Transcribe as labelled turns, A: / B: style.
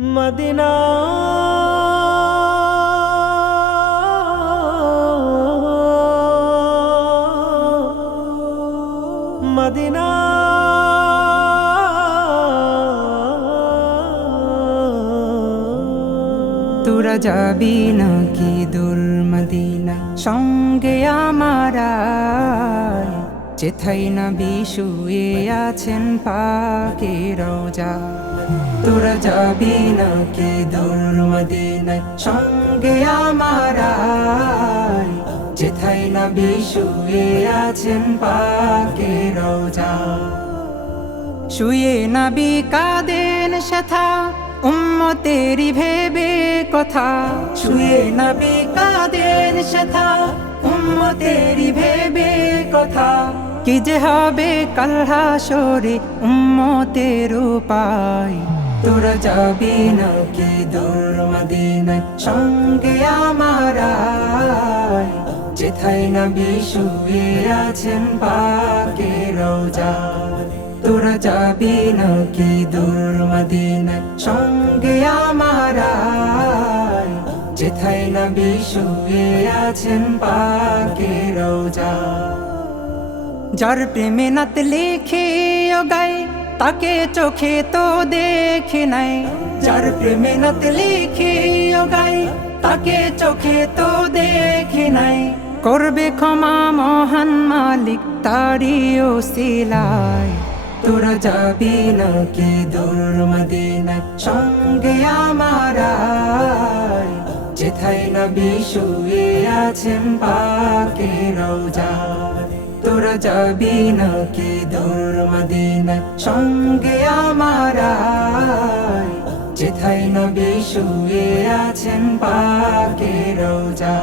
A: Medina. Medina.
B: তোরা যাবি নাকি দূর মদিনা? সঙ্গে আমার যেথায় না বিশুয়ে আছেন পাকে রোজা। তোরা যাবি নাকি দূর মদিনা সঙ্গে আমার যেথায় না বিশুয়ে আছেন পাকে রোজা। শুয়ে নাবি কাদেন সেথা উম্মতেরি ভেবে কথা। শুয়ে নাবি কাদেন সেথা উম্মতেরি ভেবে কথা। কি যে হবে কালহা সরে উম্মতের উপায়? তোরা যাবি না কি দূর মদিনায় সঙ্গে আমার যেথায় না বিশুয়ে আছেন পাকে রোজা। তোরা যাবি না কি দূর সঙ্গে যেথায় না আছেন পাকে রোজা। যার প্রেমে নাত লিখে ও গায় তাকে চোখে তো দেখে নাই। যার প্রেমে নাত লিখে ও গায় তাকে চোখে তো দেখে নাই। করবে ক্ষমা মহান মালিক তারি ও সিলায় তোরা যাবি না কি দূর মদিনায় সঙ্গে আমার যেথায় না বিশুয়ে আছেন পাকে রোজা। তোরা যাবি না কি দূর মদিনায় সঙ্গে আমারা যেথায় না বিশুয়ে আছেন পাকে রোজা।